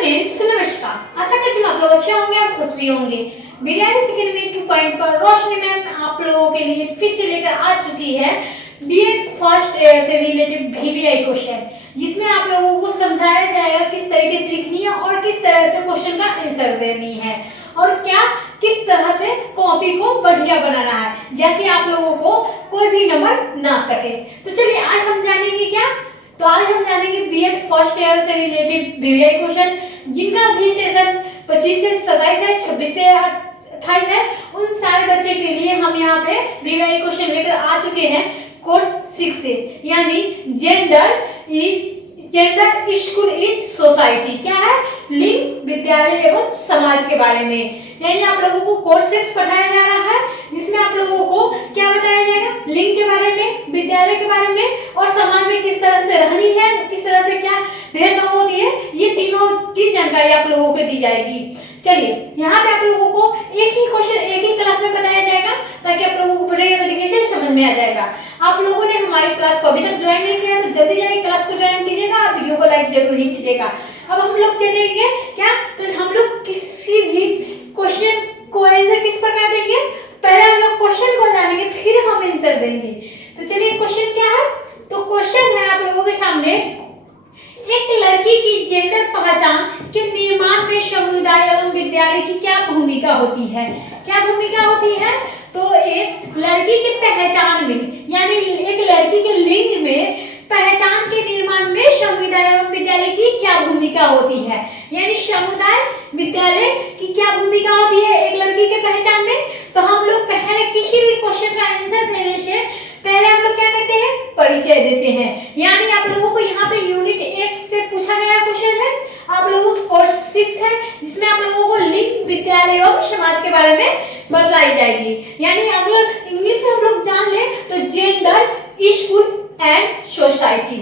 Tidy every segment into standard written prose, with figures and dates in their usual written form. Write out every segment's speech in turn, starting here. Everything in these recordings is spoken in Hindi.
फ्रेंड्स, नमस्कार। आशा करती हूँ आप लोग अच्छे होंगे और खुश भी होंगे। बिरयानी सेकंड में 2 पॉइंट पर रोशनी मैम आप लोगों के लिए फिर से लेकर आ चुकी है बीएड फर्स्ट ईयर से रिलेटेड वीवीआई क्वेश्चन, जिसमें आप लोगों को समझाया जाएगा किस तरीके से लिखनी है और किस तरह से क्वेश्चन का आंसर देनी है और क्या किस तरह से कॉपी को बढ़िया बनाना है, जाके आप लोगों को कोई भी नंबर ना कटे। तो चलिए आज हम जानेंगे क्या, तो आज हम जानेंगे बीएड फर्स्ट ईयर से रिलेटेड वीवीआई क्वेश्चन, जिनका भी सेशन 25 से 27 है, 26 से 28 है। उन सारे बच्चे के लिए हम यहाँ पे वीवीआई क्वेश्चन लेकर आ चुके हैं कोर्स 6 से, यानी जेंडर स्कूल इज सोसाइटी। क्या है? लिंग, विद्यालय एवं समाज के बारे में। यानी आप लोगों को कोर्स 6 पढ़ाया जा रहा है, जिसमें आप लोगों को क्या बताया जाएगा, लिंग के बारे में, विद्यालय के बारे में और समाज में किस तरह से रहनी है, किस तरह से क्या भेदभाव होती है, ये तीनों की जानकारी आप लोगों को दी जाएगी। चलिए यहाँ पे आप लोगों को एक ही क्वेश्चन एक ही क्लास में बताया जाएगा, ताकि आप लोगों को बढ़िया तरीके से समझ में आ जाएगा। आप लोगों ने हमारी क्लास को अभी तक ज्वाइन नहीं किया तो जल्दी जाके क्लास को ज्वाइन कीजिएगा और वीडियो को लाइक जरूर ही कीजिएगा। अब हम लोग चलेंगे क्या, तो हम लोग किसी भी क्वेश्चन को आंसर किस प्रकार देंगे, पहले हम लोग क्वेश्चन को जानेंगे फिर हम आंसर देंगे। तो चलिए क्वेश्चन क्या है, तो क्वेश्चन है आप लोगों के सामने, एक लड़की की जेंडर पहचान के निर्माण में समुदाय एवं विद्यालय की क्या भूमिका होती है। क्या भूमिका होती है? तो एक लड़की की पहचान में, यानी एक लड़की के लिंग में पहचान के निर्माण में समुदाय एवं विद्यालय की क्या भूमिका होती है, यानी समुदाय विद्यालय की क्या भूमिका होती है एक लड़की के पहचान में। तो हम लोग पहले किसी भी क्वेश्चन का आंसर देने से पहले हम लोग क्या करते हैं, परिचय देते हैं। यानी आप लोगों को यहाँ पे यूनिट 1 से पूछा गया क्वेश्चन है, आप लोगों को कोर्स 6 है, जिसमें आप लोगों को लिंग, विद्यालय एवं समाज के बारे में बतलाई जाएगी। यानी अगर इंग्लिश में हम लोग जान ले तो जेंडर, स्कूल एंड सोसाइटी।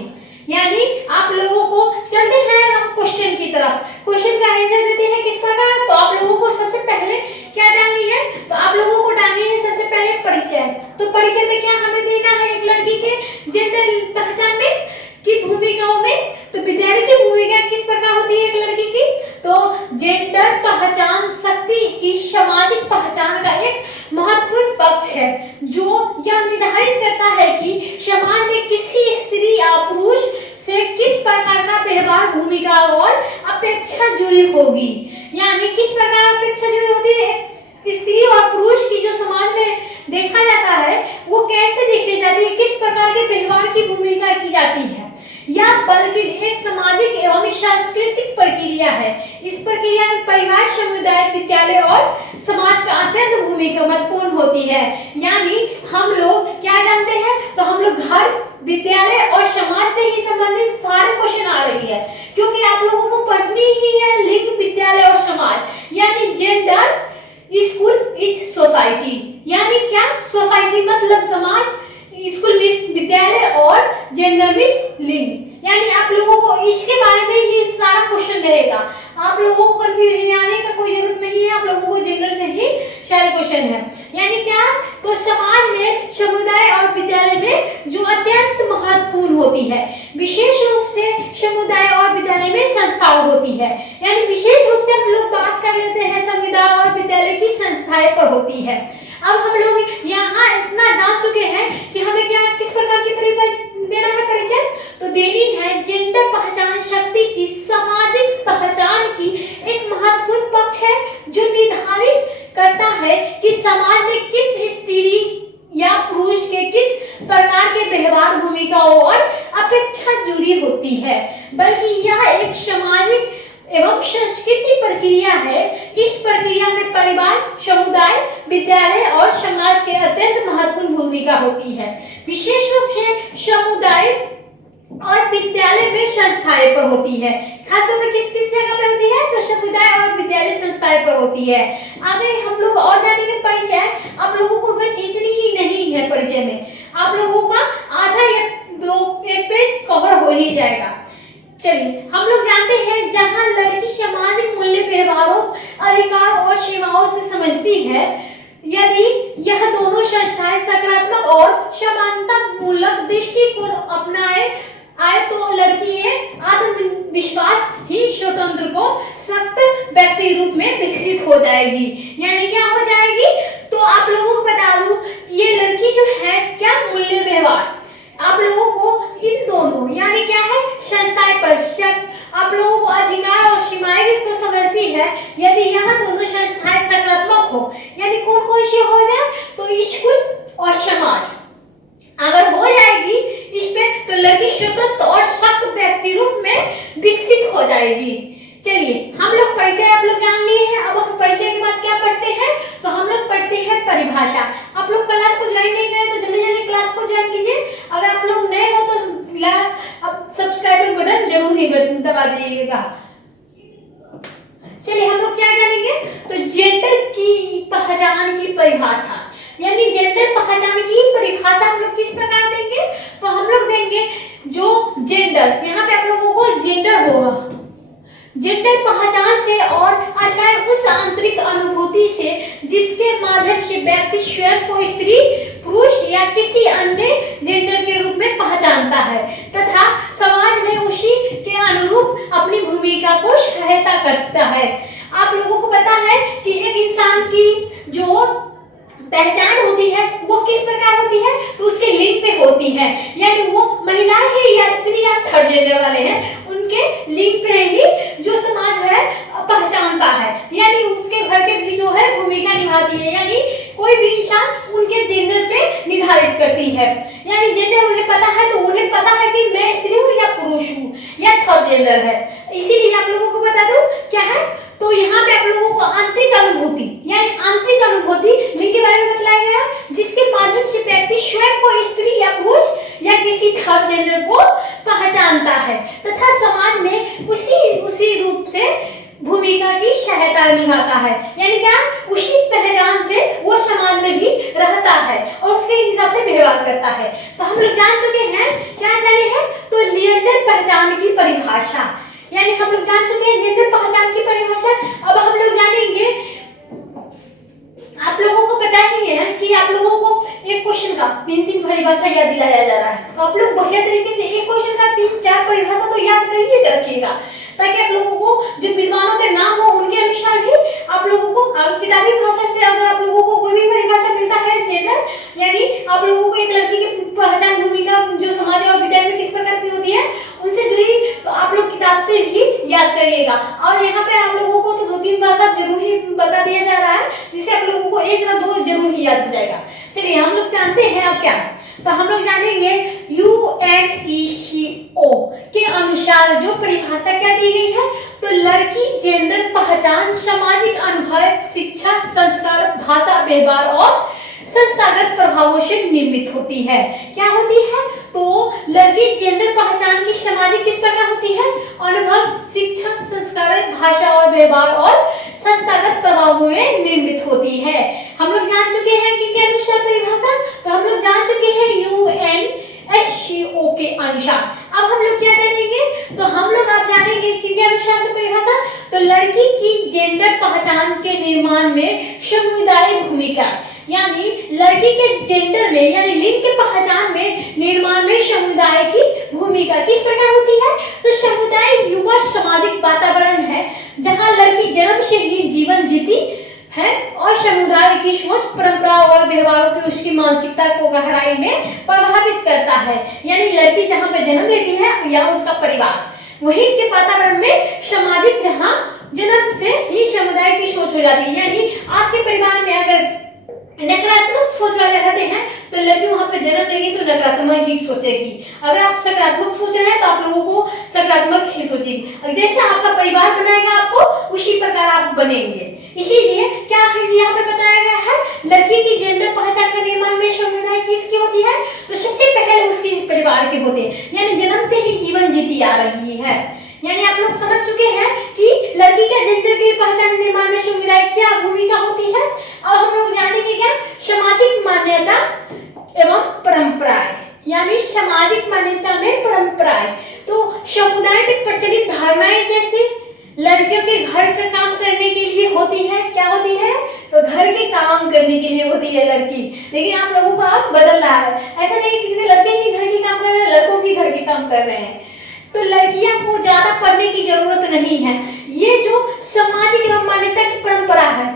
यानी आप लोगों को चलते हैं हम क्वेश्चन की तरफ, क्वेश्चन का आंसर देते हैं किस प्रकार। तो आप लोगों को सबसे पहले क्या डालनी है, तो आप लोगों को डालनी है सबसे पहले परिचय। तो परिचय में क्या हमें देना है, एक लड़की के जेंडर पहचान में की भूमिकाओं में, तो विद्यालय की भूमिका किस प्रकार होती है एक लड़की की, तो जेंडर पहचान शक्ति की सामाजिक पहचान का एक महत्वपूर्ण पक्ष है, जो यह निर्धारित करता है कि समाज में किसी स्त्री या पुरुष से किस प्रकार का व्यवहार, भूमिका और अपेक्षा जुड़ी होगी। यानी किस प्रकार अपेक्षा जुड़ी होती है, एक स्त्री और पुरुष की जो समाज में देखा जाता है वो कैसे देखी जाती है, किस प्रकार के व्यवहार की भूमिका की जाती है, या बल्कि एक सामाजिक एवं सांस्कृतिक प्रक्रिया है। इस प्रक्रिया में परिवार, समुदाय, विद्यालय और समाज का अत्यंत भूमिका महत्वपूर्ण होती है। यानी हम लोग क्या जानते हैं, तो हम लोग घर, विद्यालय और समाज से ही संबंधित सारे क्वेश्चन आ रही है, क्योंकि आप लोगों को पढ़नी ही है लिंग, विद्यालय और समाज। यानी जेंडर स्कूल इज सोसाइटी, यानी क्या, सोसाइटी मतलब समाज, स्कूल मीन्स विद्यालय और जेंडर मीन्स लिंग। यानी आप लोगों को इसके बारे में ही सारा क्वेश्चन रहेगा, आप लोगों को कंफ्यूजन आने का कोई जरूरत नहीं है, आप लोगों को जेंडर से ही सारे क्वेश्चन है। यानी क्या, तो समाज में, समुदाय और विद्यालय में जो अत्यंत महत्वपूर्ण होती है, विशेष रूप से समुदाय और विद्यालय में संस्थाएं होती है। यानी विशेष रूप से हम लोग बात कर लेते हैं समुदाय और विद्यालय की संस्थाएं पर होती है। अब हम लोग यहाँ इतना जान चुके हैं कि हमें क्या किस प्रकार की देना है परिचय, तो देनी है जेंडर पहचान शक्ति की सामाजिक पहचान की एक महत्वपूर्ण पक्ष है, जो निर्धारित करता है कि समाज में किस स्त्री या पुरुष के किस प्रकार के व्यवहार, भूमिकाओं और अपेक्षा जुड़ी होती है, बल्कि यह एक सामाजिक एवं सांस्कृतिक प्रक्रिया है। इस प्रक्रिया में परिवार, समुदाय, विद्यालय और समाज के अत्यंत महत्वपूर्ण भूमिका होती है। विशेष रूप से समुदाय और विद्यालय में संस्थाएं पर होती है। खासतौर पर किस किस जगह पे होती है, तो समुदाय और विद्यालय संस्थाएं पर होती है। आगे हम लोग और जानेंगे परिचय। आप लोगों को बस इतनी ही नहीं है परिचय में, आप लोगों का आधा या एक पेज कवर हो ही जाएगा। चलिए हम लोग जानते हैं, जहां लड़की सामाजिक मूल्य, व्यवहारों, अधिकार और सीमाओं से समझती है, यदि यह दोनों संस्थाएं सकारात्मक और समानता मूलक दृष्टिकोण अपनाए तो लड़की एक आत्मविश्वास ही स्वतंत्र को जाएगी। यानी क्या हो जाएगी, तो आप लोगों को बता दूं, ये लड़की जो है क्या मूल्य व्यवहार आप लोगों को इन दोनों यानी क्या है संस्थाएं पर आप लोगों को अधिकार और सीमाएं को समझती है। यदि यह दोनों संस्थाएं सकारात्मक हो, यानी कौन कौन सी हो जाए, तो स्कूल और समाज अगर हो जाएगी इस पे, तो लड़की स्वतंत्र और सख्त व्यक्ति रूप में विकसित हो जाएगी। चलिए हम लोग परिचय आप लोग जान लिए हैं। अब हम परिचय के बाद क्या पढ़ते हैं, तो हम लोग पढ़ते हैं परिभाषा। आप लोग क्लास को ज्वाइन नहीं करें तो जल्दी जल्दी क्लास को ज्वाइन कीजिए। अगर आप लोग नए हो तो अब सब्सक्राइब बटन जरूर ही दबा दीजिएगा। चलिए हम लोग क्या जानेंगे, तो जेंडर की पहचान की परिभाषा, यानी जेंडर पहचान की परिभाषा हम लोग किस प्रकार देंगे, तो हम लोग देंगे जो जेंडर, यहाँ पे आप लोगों को जेंडर होगा, जेंडर पहचान से और आशय उस आंतरिक अनुभूति से जिसके माध्यम से व्यक्ति स्वयं को स्त्री, पुरुष या किसी अन्य जेंडर के रूप में पहचानता है तथा समाज में उसी के अनुरूप अपनी भूमिका को सहायता करता है। आप लोगों को पता है कि एक इंसान की जो पहचान होती है वो किस प्रकार होती है, तो उसके लिंग पे होती है, यानी वो महिला है या स्त्री या थर्ड जेंडर वाले हैं, उनके लिंग पे ही जो समाज है पहचानता है, यानी उसके घर के भी जो है भूमिका निभाती है, यानी कोई भी इंसान उनके जेंडर पे निर्धारित करती है। यानी जेंडर उन्हें पता है, तो उन्हें पता है कि मैं स्त्री हूँ या पुरुष हूँ या थर्ड जेंडर है। इसीलिए आप लोगों को बता दूं क्या है, तो यहाँ पे आप लोगों को आंतरिक अनुभूति यानी आंतरिक अनुभूति लिंग के बारे में बताया गया है, जिसके माध्यम से व्यक्ति स्वयं को स्त्री या पुरुष या किसी थर्ड जेंडर को पहचानता है तथा समाज में उसी रूप से भूमिका की सहायता निभाता है। यानी क्या, उसी पहचान से वो समाज में भी रहता है और उसके हिसाब से व्यवहार करता है। तो हम लोग जान चुके हैं, क्या जाने हैं, तो जेंडर पहचान की परिभाषा, यानी हम लोग जान चुके हैं जेंडर पहचान की परिभाषा। अब हम लोग जानेंगे, आप लोगों को पता ही है कि आप लोगों को एक क्वेश्चन का 3-3 परिभाषा याद दिलाया जा रहा है, तो आप लोग बढ़िया तरीके से एक क्वेश्चन का 3-4 परिभाषा तो याद करिए रखिएगा, ताकि आप लोगों को जो विद्वानों के नाम हो उनके अनुसार भी आप लोगों को किताबी भाषा से अगर आप लोगों को कोई भी परिभाषा मिलता है जेंडर, यानी आप लोगों को एक लड़की की पहचान भूमिका जो समाज और विद्यालय में किस प्रकार की होती है उनसे जुड़ी, तो आप लोग किताब से भी याद करिएगा। और यहाँ पे आप लोगों को तो 2-3 भाषा जरूर ही बता दिया जा रहा है, जिससे आप लोगों को 1 ना 2 जरूर ही याद हो जाएगा। चलिए हम लोग जानते हैं अब क्या, तो हम लोग जानेंगे UNESCO के अनुसार जो परिभाषा क्या दी गई है, तो लड़की जेंडर पहचान सामाजिक अनुभव, शिक्षा, संस्कार, भाषा, व्यवहार और संस्थागत प्रभावों से निर्मित होती है। क्या होती है, तो लड़की जेंडर पहचान की सामाजिक किस प्रकार होती है, अनुभव, शिक्षा, संस्कार, भाषा और व्यवहार और संस्थागत प्रभावों में निर्मित होती है। हम लोग जान चुके हैं कि के अनुसार परिभाषा, तो हम लोग जान चुके हैं UNESCO के अनुसार। अब हम लोग क्या जानेंगे, तो हम लोग आप जानेंगे कि के अनुसार से परिभाषा, तो लड़की की जेंडर पहचान के निर्माण में समुदाय भूमिका, यानी लड़की के जेंडर में यानी लिंग के पहचान में निर्माण में समुदाय की भूमिका किस प्रकार होती है, तो समुदाय युवा सामाजिक वातावरण है जहां लड़की जन्म से ही जीवन जीती है और समुदाय की सोच, परंपरा और व्यवहारों की उसकी मानसिकता को गहराई में प्रभावित करता है। यानी लड़की जहां पे जन्म लेती है या उसका परिवार वही के वातावरण में सामाजिक जहां जन्म से ही समुदाय की सोच हो जाती है। यानी आपके परिवार में अगर नकारात्मक सोच वाले रहते हैं तो लड़की वहां पे जन्म लेगी तो नकारात्मक ही सोचेगी, अगर आप सकारात्मक सोच रहे हैं तो आप लोगों को सकारात्मक ही सोचेगी। जैसे आपका परिवार बनाएगा आपको उसी प्रकार आप बनेंगे। इसीलिए क्या है यहाँ पे बताया गया है, लड़की की जेंडर पहचान का निर्माण में समुदाय किसकी होती है, तो सबसे पहले उसकी परिवार के होते हैं, यानी जन्म से ही जीवन जीती आ रही है। यानी आप लोग समझ चुके हैं कि लड़की का जेंडर की पहचान निर्माण में समुदाय क्या भूमिका होती है। अब हम लोग जानेंगे क्या, सामाजिक मान्यता एवं परंपराएं, यानी सामाजिक मान्यता में परंपराएं, तो समुदाय में प्रचलित धारणाएं जैसे लड़कियों के घर का काम करने के लिए होती है, क्या होती है, तो घर के काम करने के लिए होती है लड़की, लेकिन आप लोगों को अब बदल रहा है, ऐसा नहीं कि किसी लड़के ही घर के काम कर रहे हैं, लड़कों भी घर के काम कर रहे हैं। तो लड़कियां को ज्यादा पढ़ने की जरूरत नहीं है। ये जो सामाजिक एवं मान्यता की परंपरा है,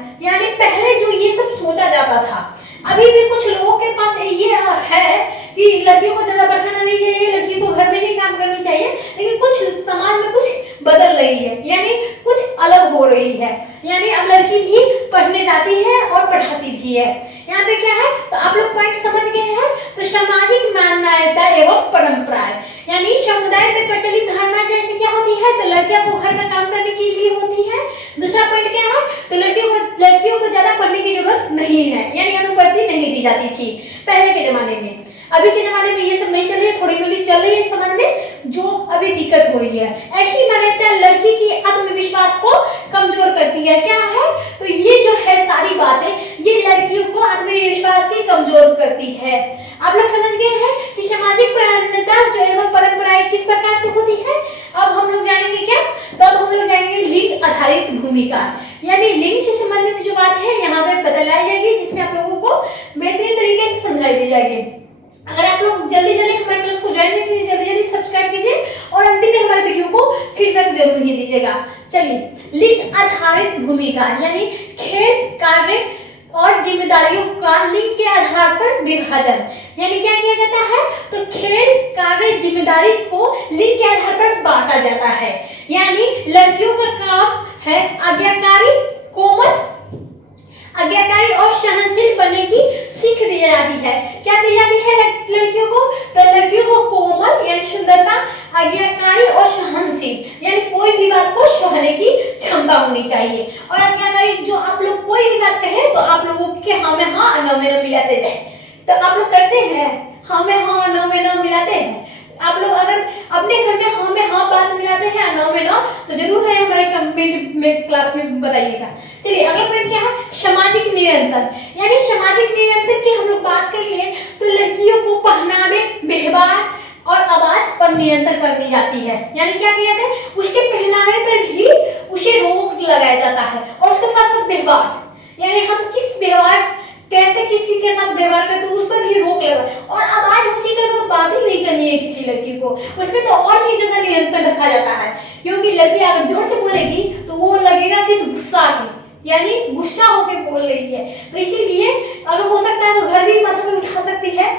जाता था। अभी भी कुछ लोगों के पास ये है कि लड़कियों को ज्यादा पढ़ाना नहीं चाहिए, लड़की को घर में ही काम करनी चाहिए, लेकिन कुछ समाज में कुछ बदल रही है, यानी कुछ अलग हो रही है, यानी अब लड़की भी पढ़ने जाती है और पढ़ाती भी है। यहाँ पे क्या है, तो आप लोग पॉइंट समझ गए हैं। तो सामाजिक मान्यता एवं परंपराएं, यानी समुदाय में प्रचलित धारणा जैसे क्या होती है, तो लड़कियों को घर का काम करने के लिए होती है। दूसरा पॉइंट क्या है, तो लड़कियों को ज्यादा पढ़ने की जरूरत नहीं है, यानी अनुमति नहीं दी जाती थी पहले के जमाने में। अभी के जमाने में ये सब नहीं चल रही है, थोड़ी मोड़ी चल रही है समझ में, जो अभी दिक्कत हो रही है। ऐसी मान्यता लड़की की आत्मविश्वास को कमजोर करती है। क्या है, तो ये जो है सारी बातें ये लड़कियों को आत्मविश्वास की कमजोर करती है। आप लोग समझ गए हैं कि सामाजिक मान्यता जो एवं परंपराएं किस प्रकार से होती है। अब हम लोग जानेंगे क्या, तो अब हम लोग जानेंगे लिंग आधारित भूमिका, यानी लिंग से संबंधित जो बात है यहाँ पे बताई जाएगी, जिसमें आप लोगों को बेहतरीन तरीके से समझाई दी जाएगी। अगर आप लोग जल्दी जल्दी हमारे क्लास को ज्वाइन नहीं कीजिए, जल्दी जल्दी सब्सक्राइब कीजिए और अंतिम में हमारे वीडियो को फीडबैक जरूर ही दीजिएगा। चलिए, लिंग आधारित भूमिका यानी खेल, कार्य और जिम्मेदारियों का लिंग के आधार पर विभाजन, यानी क्या किया जाता है, तो खेल, कार्य, जिम्मेदारी को लिंग के आधार पर बांटा जाता है। यानी लड़कियों का काम है आज्ञाकारी और सहनशील बनने की सीख दी जाती है। क्या दी जाती है लड़कियों को, तो लड़कियों को कोमल यानी सुंदरता, आज्ञाकारी और सहनशील यानी कोई भी बात को सहने की क्षमता होनी चाहिए। और आज्ञाकारी, जो आप लोग कोई भी बात कहे तो आप लोगों के हाँ में हाँ, न में न मिलाते जाए। तो आप लोग करते हैं हाँ में हाँ, न में न मिलाते हैं। आप लोग अगर अपने घर में हाँ में हाँ बात मिलाते हैं, न में न, तो जरूर है हमारे कमेंट में क्लास में बताइएगा। चलिए, अगला पॉइंट क्या है, सामाजिक नियंत्रण, यानी सामाजिक नियंत्रण की हम लोग बात कर लिए तो लड़कियों को पहनावे, व्यवहार और आवाज पर नियंत्रण कर दी जाती है। यानी क्या किया जाता है, उसके पहनावे पर भी उसे रोक लगाया जाता है और उसके साथ साथ व्यवहार, यानी हम किस व्यवहार, कैसे किसी के साथ व्यवहार करते उस पर भी रोक लगा, और आवाज ऊंची करके तो बात ही नहीं करनी है किसी लड़की को, उसमें तो और ही ज्यादा नियंत्रण रखा जाता है। क्योंकि लड़की अगर जोर से बोलेगी तो वो लगेगा कि गुस्सा की, यानी गुस्सा होके बोल रही है, तो इसीलिए अगर हो सकता है तो घर भी माथा में उठा सकती है,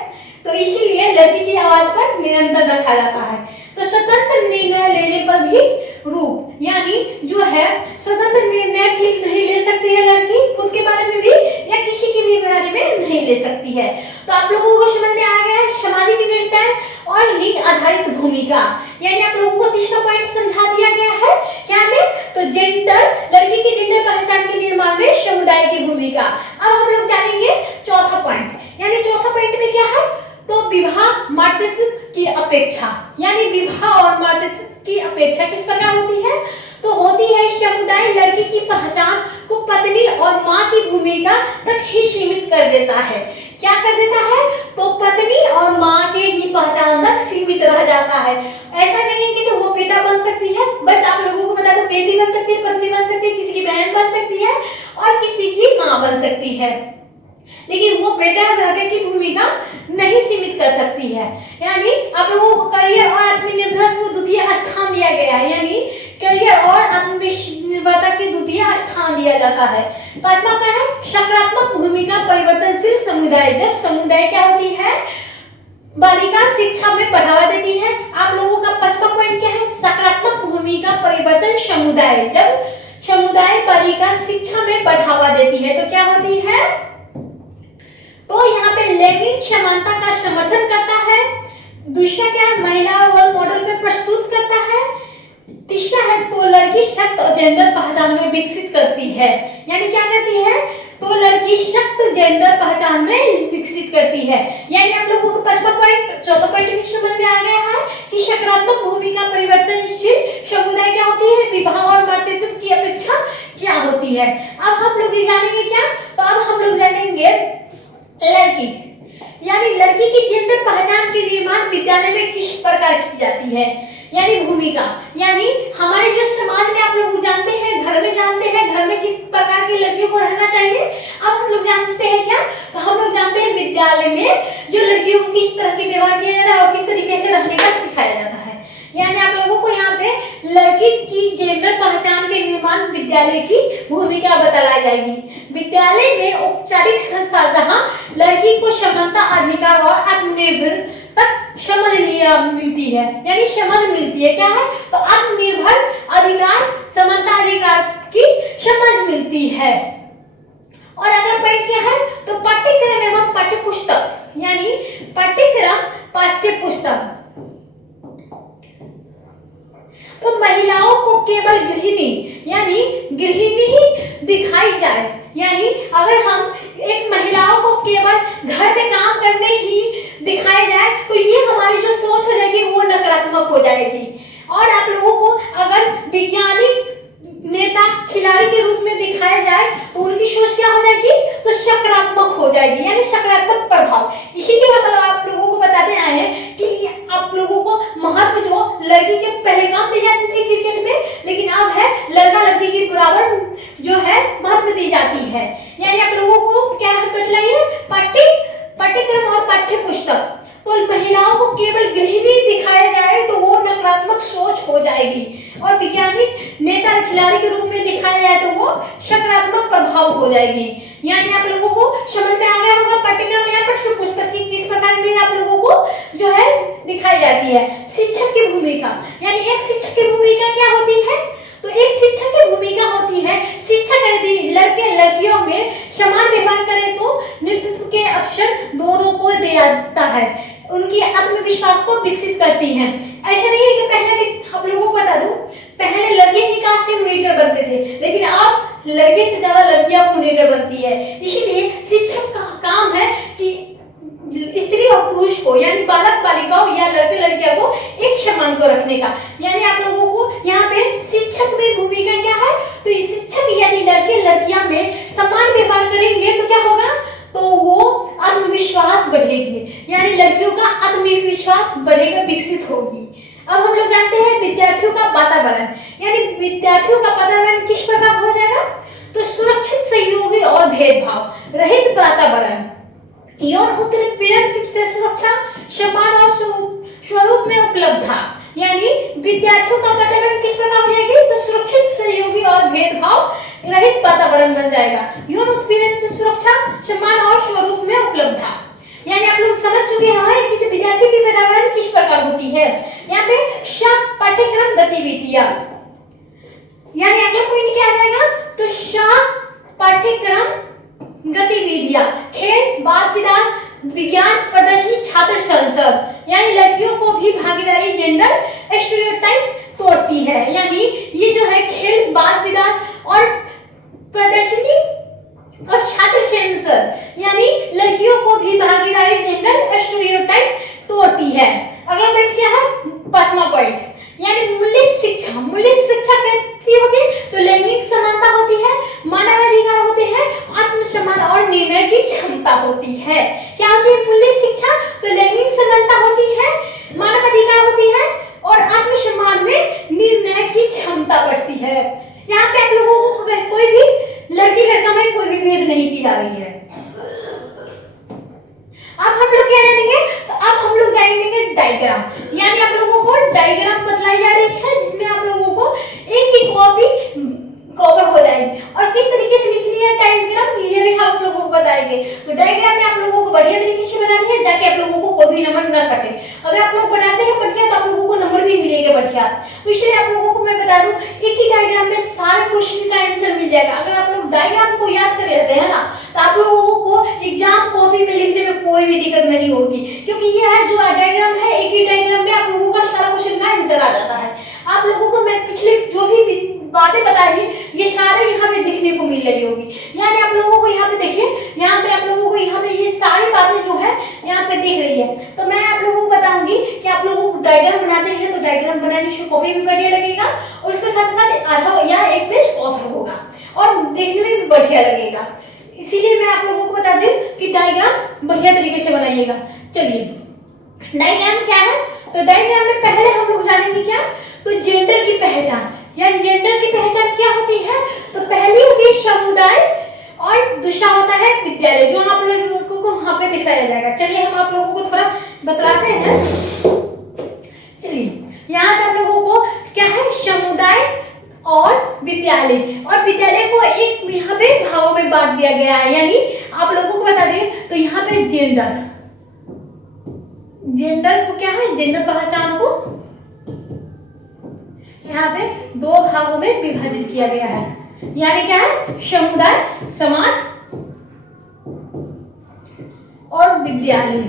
तो इसीलिए लड़की की आवाज पर नियंत्रण रखा जाता है। तो स्वतंत्र निर्णय लेने पर भी रूप, यानी जो है स्वतंत्र निर्णय भी नहीं ले सकती है लड़की, खुद के बारे में भी या किसी के भी बारे में नहीं ले सकती है। तो आप लोगों को समझ में आ गया है सामाजिक निर्णय और लिंग आधारित भूमिका, यानी आप लोगों को तीसरा पॉइंट समझा दिया गया है। क्या में, तो जेंडर, लड़की की जेंडर पहचान के निर्माण में समुदाय की भूमिका। अब हम लोग जानेंगे चौथा पॉइंट, यानी चौथा पॉइंट में क्या है, तो विवाह मातृत्व की अपेक्षा, यानी विवाह और मातृत्व की अपेक्षा किस प्रकार होती है, तो होती है समुदाय लड़की की पहचान को पत्नी और मां की भूमिका तक ही सीमित कर देता है। क्या कर देता है, तो पत्नी और मां के ही पहचान तक सीमित रह जाता है। ऐसा नहीं है कि वो बेटा बन सकती है, बस आप लोगों को बता दो, बेटी बन सकती है, पत्नी बन सकती है, किसी की बहन बन सकती है और किसी की मां बन सकती है, लेकिन वो बेटा बेटे की भूमिका नहीं सीमित कर सकती है। यानी आप लोगों को करियर और आत्मनिर्भरता को द्वितीय स्थान दिया गया है, यानी करियर और आत्मनिर्भरता की द्वितीय स्थान दिया जाता है। पांचवा क्या है, सकारात्मक भूमिका परिवर्तनशील समुदाय, जब समुदाय क्या होती है, बालिका शिक्षा में बढ़ावा देती है। आप लोगों का पांचवा पॉइंट क्या है, सकारात्मक भूमिका परिवर्तन समुदाय, जब समुदाय बालिका शिक्षा में बढ़ावा देती है तो क्या होती है, तो यहाँ पे लैंगिक समानता का समर्थन करता है। दूसरा क्या, महिला रोल मॉडल पे प्रस्तुत करता है। तीसरा है, तो लड़की शक्त और जेंडर पहचान में विकसित करती है, यानी क्या करती है, तो लड़की शक्त जेंडर पहचान में विकसित करती है। यानी आप लोगों को पांचवा पॉइंट, चौथा पॉइंट भी समझ में आ गया है कि सकारात्मक भूमिका परिवर्तनशील समुदाय क्या होती है, विवाह और मातृत्व की अपेक्षा क्या होती है। अब हम लोग ये जानेंगे क्या, तो अब हम लोग जानेंगे लड़की, यानी लड़की की जेंडर पहचान के निर्माण विद्यालय में किस प्रकार की जाती है, यानी भूमिका, यानी हमारे जो समाज में आप लोग जानते हैं, घर में जानते हैं, घर में किस प्रकार की लड़कियों को रहना चाहिए। अब हम लोग जानते हैं क्या, तो हम लोग जानते हैं विद्यालय में जो लड़कियों को किस तरह के व्यवहार किया जाता है और किस तरीके से रहने का सिखाया जाता है। यानी आप लोगों को यहाँ पे लड़की की जेंडर पहचान के निर्माण विद्यालय विद्यालय की भूमिका बताई जाएगी। विद्यालय में औपचारिक संस्था जहां लड़की को समानता, अधिकार और आत्मनिर्भर तक समझ मिलती है, यानी समझ मिलती है। क्या है? तो आत्मनिर्भर अधिकार, समानता अधिकार की समझ मिलती है। और अगला पॉइंट क्या है? तो पाठ्यक्रम एवं पाठ्यपुस्तक, यानी पाठ्यक्रम पाठ्यपुस्तक। तो महिलाओं को केवल गृहिणी, यानी गृहिणी ही दिखाई जाए, यानी अगर हम एक महिलाओं को केवल घर में काम करने ही दिखाया जाए तो ये हमारी जो सोच हो जाएगी वो नकारात्मक हो जाएगी। और आप लोगों को अगर वैज्ञानिक, नेता, खिलाड़ी के रूप में दिखाया जाए तो उनकी सोच क्या हो जाएगी? तो सकारात्मक हो जाएगी, यानी सकारात्मक प्रभाव। इसीलिए हम आप लोगों को बताते आए हैं कि आप लोगों को महत्व जो लड़की के पहले काम दी जाती थी क्रिकेट में, लेकिन अब है लड़का लड़की के बराबर जो है महत्व दी जाती है। यानी आप लोगों को क्या बतलाइए? पाठ्यक्रम और पाठ्यपुस्तक। तो महिलाओं को केवल गृहिणी दिखाया जाए तो वो नकारात्मक सोच हो जाएगी, और वैज्ञानिक, नेता, खिलाड़ी के रूप में दिखाया जाए तो वो सकारात्मक प्रभाव हो जाएगी। यानी आप लोगों को समझ में आ गया होगा पाठ्यक्रम या पाठ्यपुस्तक की किस प्रकार में आप लोगों को जो है दिखाई जाती है। शिक्षक की भूमिका, यानी एक शिक्षक की भूमिका क्या होती है? तो एक शिक्षक की भूमिका होती है, शिक्षक यदि लड़के लड़कियों में समान व्यवहार करे तो नेतृत्व के अवसर दोनों को दे आता है, उनकी आत्मविश्वास को विकसित करती हैं। ऐसा नहीं है कि पहले आप लोगों को बता दूं, पहले लड़के ही क्लास के मॉनिटर बनते थे, लेकिन अब लड़के से ज्यादा लड़कियां मॉनिटर बनती है। इसीलिए शिक्षक का काम है कि स्त्री और पुरुष को, यानी बालक बालिकाओं या लड़के लड़कियों को एक समान को रखने का। यानी आप लोगों को यहाँ पे शिक्षक की भूमिका क्या है? तो शिक्षक यदि लड़के लड़कियां में समान व्यवहार करेंगे तो क्या होगा? तो वो आत्मविश्वास बढ़ेगी, यानी लड़कियों का आत्मविश्वास बढ़ेगा, विकसित होगी। अब हम लोग जानते हैं विद्यार्थियों का वातावरण, यानी विद्यार्थियों का वातावरण किस प्रकार हो जाएगा? तो सुरक्षित, सहयोगी और भेदभाव रहित वातावरण, यौन उत्पीड़न से सुरक्षा, सम्मान और स्वरूप में उपलब्धता। यानी विद्यार्थियों का वातावरण किस प्रकार हो जाएगी? तो सुरक्षित, सहयोगी और भेदभाव रहित वातावरण बन जाएगा। यौन उत्पीड़न से सुरक्षा, सम्मान और स्वरूप में उपलब्धता। यानी आप लोग समझ चुके हैं कि विद्यार्थी की वातावरण किस प्रकार होती है। यहाँ पे पाठ्यक्रम गतिविधियां, यानी अगला पॉइंट क्या आ जाएगा? तो पाठ्यक्रम गतिविधियां, खेल, वाद विवाद, विज्ञान प्रदर्शनी, छात्र संसद। यानी लड़कियों को भी भागीदारी जेंडर स्टीरियोटाइप तोड़ती है। यानी ये जो है खेल, वाद विवाद और प्रदर्शनी और छात्र संसद, यानी लड़कियों को भी भागीदारी जेंडर स्टीरियोटाइप तोड़ती है। अगला पॉइंट क्या है? पांचवा पॉइंट, यानी मूल्य शिक्षा। मूल्य शिक्षा कैसी होती है? तो लैंगिक समानता होती है, मानवाधिकार होते हैं, आत्मसम्मान और निर्णय की क्षमता होती है। क्या होती है मूल्य शिक्षा? तो लैंगिक समानता होती है, मानवाधिकार होती है और आत्मसम्मान में निर्णय की क्षमता बढ़ती है। यहाँ पे आप लोगों को कोई भी लड़की लड़का में कोई भी भेद नहीं की जा रही है। अब हम लोग क्या जानेंगे? तो अब हम लोग जानेंगे डायग्राम, यानी आप लोगों को डायग्राम बतलाई जा रही है जिसमें आप लोगों को एक ही कॉपी कवर हो जाएगी। और किस तरीके से लिखनी है डायग्राम ये भी हम आप लोगों को बताएंगे। तो डायग्राम में आप लोगों को बढ़िया तरीके से बनानी है, जाके आप लोगों को कोई भी नंबर ना कटे। अगर आप लोग बनाते हैं बढ़िया तो आप लोगों को नंबर भी मिलेंगे बढ़िया। तो इसलिए आप लोगों को मैं बता दूं, एक ही डायग्राम में सारे क्वेश्चन का आंसर मिल जाएगा। अगर आप लोग डायग्राम को याद कर लेते हैं ना तो आप लोगों को एग्जाम कॉपी में लिखने में कोई भी दिक्कत नहीं होगी, क्योंकि ये है जो डायग्राम है, एक ही डायग्राम में आप लोगों का सारा क्वेश्चन का आंसर आ जाता है। आप लोगों को मैं पिछले जो भी बातें बताई ये सारे यहाँ पे दिखने को मिल रही होगी। यानी आप लोगों को यहाँ पे देखिए, यहाँ पे आप लोगों को यहाँ पे ये सारी बातें जो है यहाँ पे दिख रही है। तो मैं आप लोगों को बताऊंगी कि आप लोगों को डायग्राम बनाते हैं तो डायग्राम बनाने से कॉपी भी बढ़िया लगेगा और उसके साथ साथ आधा या एक पेज कवर होगा और देखने में भी बढ़िया लगेगा। इसीलिए मैं आप लोगों को बता दूं कि डायग्राम बढ़िया तरीके से बनाइएगा। चलिए डायग्राम क्या है? तो डायग्राम में पहले हम लोग जानेंगे क्या? तो जेंडर की पहचान, या जेंडर की पहचान क्या होती है? तो पहली होती है समुदाय और दूसरा होता है विद्यालय, जो आप लोगों को वहां पे दिखाया जाएगा। चलिए हम आप लोगों को थोड़ा बताते हैं। चलिए यहाँ पे आप लोगों को क्या है? समुदाय और विद्यालय। और विद्यालय को एक यहाँ पे भागों में बांट दिया गया है, यानी आप लोगों को बता दें तो यहाँ पे जेंडर को क्या है, जेंडर पहचान को यहाँ पे दो भागों में विभाजित किया गया है, यानी क्या है, समुदाय, समाज और विद्यालय।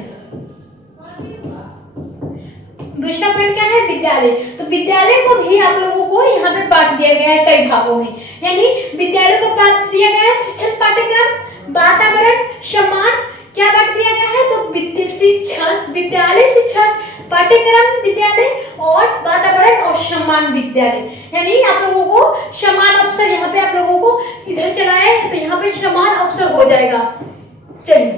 दूसरा पॉइंट क्या है, विद्यालय। तो विद्यालय को भी आप लोगों को यहाँ पे बांट दिया गया है कई भागों में, यानी विद्यालय को बांट दिया गया है शिक्षण, पाठ्यक्रम, वातावरण, सम्मान, क्या बांट दिया गया है, तो शिक्षण, विद्यालय शिक्षण, पाठ्यक्रम विद्यालय और वातावरण और सम्मान विद्यालय। यानी आप लोगों को समान अवसर, यहाँ पे आप लोगों को इधर चला है तो यहाँ पे समान अवसर हो जाएगा। चलिए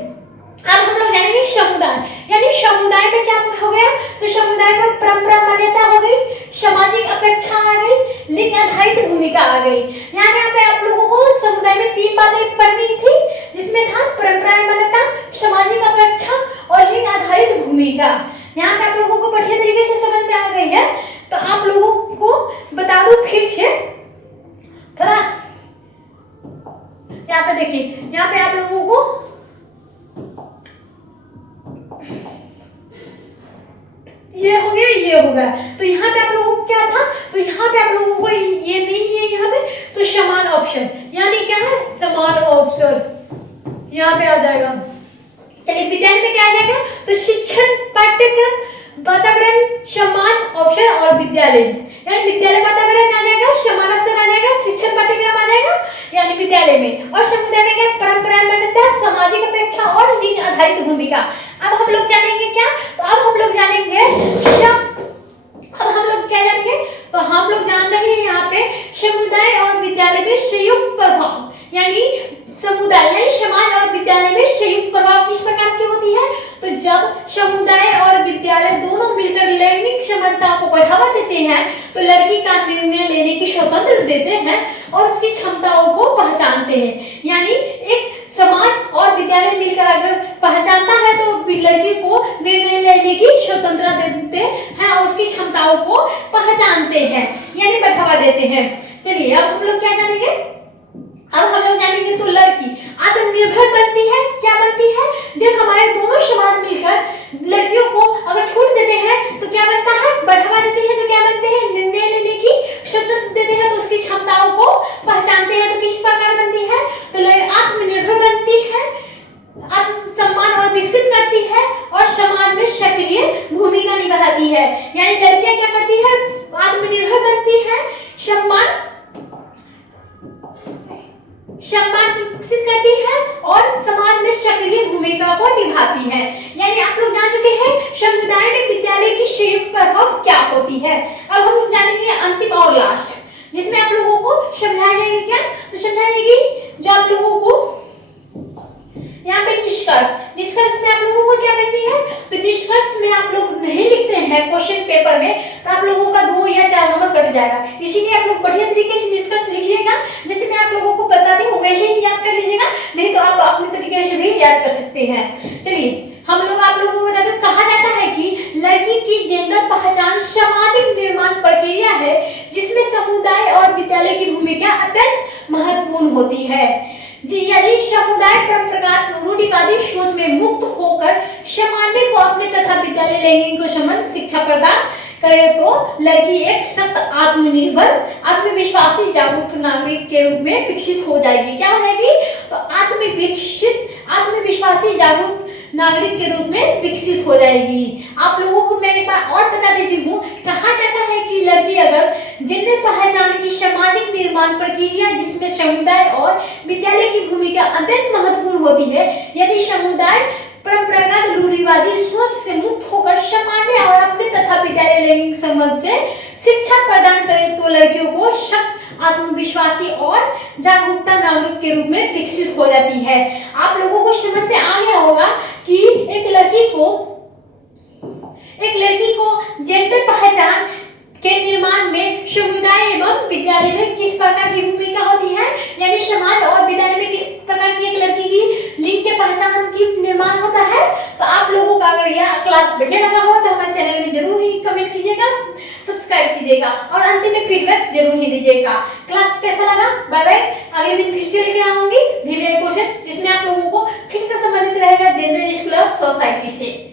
अब हम लोग जानेंगे समुदाय, यानी समुदाय में क्या हो गया, तो समुदाय में परंपरा मान्यता हो गई, सामाजिक अपेक्षा आ गई, लिंग आधारित भूमिका आ गई। यहाँ पे आप लोगों को समुदाय में 3 बातें पढ़नी थी, जिसमें था परंपरा मान्यता, सामाजिक अपेक्षा और लिंग आधारित भूमिका। यहाँ पे आप लोगों को बढ़िया तरीके से समझ में आ गई है। तो आप लोगों को बता दूं फिर से थोड़ा, यहाँ पे देखिए, यहाँ पे आप लोगों को ये हो गया, ये हो गया। तो यहाँ पे आप लोगों को क्या था, तो यहाँ पे आप लोगों को ये नहीं है यहाँ पे, तो समान ऑप्शन, यानी क्या है, समान अवसर यहाँ पे आ जाएगा। चलिए विद्यालय में क्या आ जाएगा, तो शिक्षण, पाठ्यक्रम, वातावरण, समान अवसर और विद्यालय, यानी विद्यालय वातावरण आ जाएगा, समान अवसर आ जाएगा, शिक्षण पाठ्यक्रम आ जाएगा यानी विद्यालय में, और समुदाय में क्या, परंपरा मान्यता, सामाजिक अपेक्षा और लिंग आधारित भूमिका। अब हम लोग जानेंगे क्या, तो अब हम लोग जानेंगे तो हम लोग जान रहे हैं यहाँ पे समुदाय और विद्यालय में संयुक्त प्रभाव, यानी समुदाय यानी समाज और विद्यालय में संयुक्त प्रभाव किस प्रकार की होती है, तो जब समुदाय और विद्यालय दोनों मिलकर लैंगिक समानता को बढ़ावा देते हैं, तो लड़की का निर्णय लेने की स्वतंत्र देते हैं और उसकी क्षमताओं को पहचानते हैं। यानी एक समाज और विद्यालय मिलकर अगर पहचानता है तो लड़की को निर्णय लेने की स्वतंत्रता देते हैं और उसकी क्षमताओं को पहचानते हैं, यानी बढ़ावा देते हैं। चलिए अब हम लोग क्या जानेंगे, अब हम लोग जानेंगे तो लड़की आत्मनिर्भर बनती है, क्या बनती है, जब हमारे दोनों समाज मिलकर लड़कियों को अगर छूट देते हैं तो क्या बनता है, बढ़ावा देते हैं तो क्या बनते हैं, निर्णय लेने की स्वतंत्रता देते हैं तो उसकी क्षमताओं को पहचानते हैं, तो किस प्रकार बनती है, तो आत्मनिर्भर बनती है, आत्मसम्मान और विकसित करती है और समाज में सक्रिय भूमिका निभाती है। यानी लड़कियां क्या करती है, आत्मनिर्भर बनती है, सम्मान विकसित करती है और समाज में सक्रिय भूमिका को निभाती है। यानी आप लोग जान चुके हैं समुदाय में विद्यालय की संयुक्त प्रभाव क्या होती है। अब हम लोग जानेंगे अंतिम और लास्ट, जिसमें आप लोगों को समझाया जाएगा क्या, तो समझाया जाएगी जो आप लोगों को यहाँ पे निष्कर्ष में आप लोगों को क्या करनी है, तो निष्कर्ष में आप लोग नहीं लिखते हैं क्वेश्चन पेपर में तो आप लोगों का 2 या 4 नंबर कट जाएगा, इसीलिए आप लोग बढ़िया तरीके से निष्कर्ष लिखिएगा। जैसे मैं आप लोगों को बताती हूँ वैसे ही याद कर लीजिएगा, नहीं तो आप अपने तरीके से भी याद कर सकते हैं। चलिए हम लोग आप लोगों को बताते हैं, कहा जाता है कि लड़की की जेंडर पहचान सामाजिक निर्माण प्रक्रिया है जिसमें समुदाय और विद्यालय की भूमिका अत्यंत महत्वपूर्ण होती है। जी, यदि समुदाय परंपरागत रूढ़िवादी सोच में मुक्त होकर सामान्य को अपने तथा विद्यालय लैंगिक को संबंध शिक्षा प्रदान करे तो लड़की एक सख्त आत्मनिर्भर, आत्मविश्वासी, जागरूक नागरिक के रूप में विकसित हो जाएगी। क्या हो जाएगी, तो आत्मविश्वासी, जागरूक नागरिक के रूप में विकसित हो जाएगी। आप लोगों को मैं एक बार और बता देती हूँ, कहा जाता है कि लड़की अगर जेंडर पहचान की सामाजिक निर्माण प्रक्रिया जिसमें समुदाय और विद्यालय की भूमिका अत्यंत महत्वपूर्ण होती है, यदि समुदाय परंपरागत रूढ़िवादी सोच से मुक्त होकर सामान्य और अपने तथा विद्यालय लैंगिक संबंध से शिक्षा प्रदान करे तो लड़कियों को सख्त, आत्मविश्वासी और जागरूकता नागरिक के रूप में विकसित हो जाती है। आप लोगों को समझ में आ गया होगा कि एक लड़की को जेंडर पहचान के निर्माण में समुदाय एवं विद्यालय में किस प्रकार की भूमिका होती है, यानी समाज और विद्यालय में किस प्रकार की एक लड़की की लिंग के पहचान की निर्माण होता है। तो आप लोगों का अगर यह क्लास बढ़िया लगा हो तो हमारे चैनल में जरूर ही कमेंट कीजिएगा, सब्सक्राइब कीजिएगा। दीजिएगा और अंतिम में फीडबैक जरूर ही दीजिएगा। क्लास कैसा लगा? Bye bye. अगले दिन फिर से लेके आऊंगी वीवीआई क्वेश्चन, जिसमें आप लोगों को फिर से संबंधित रहेगा जनरल स्कूल और सोसाइटी से।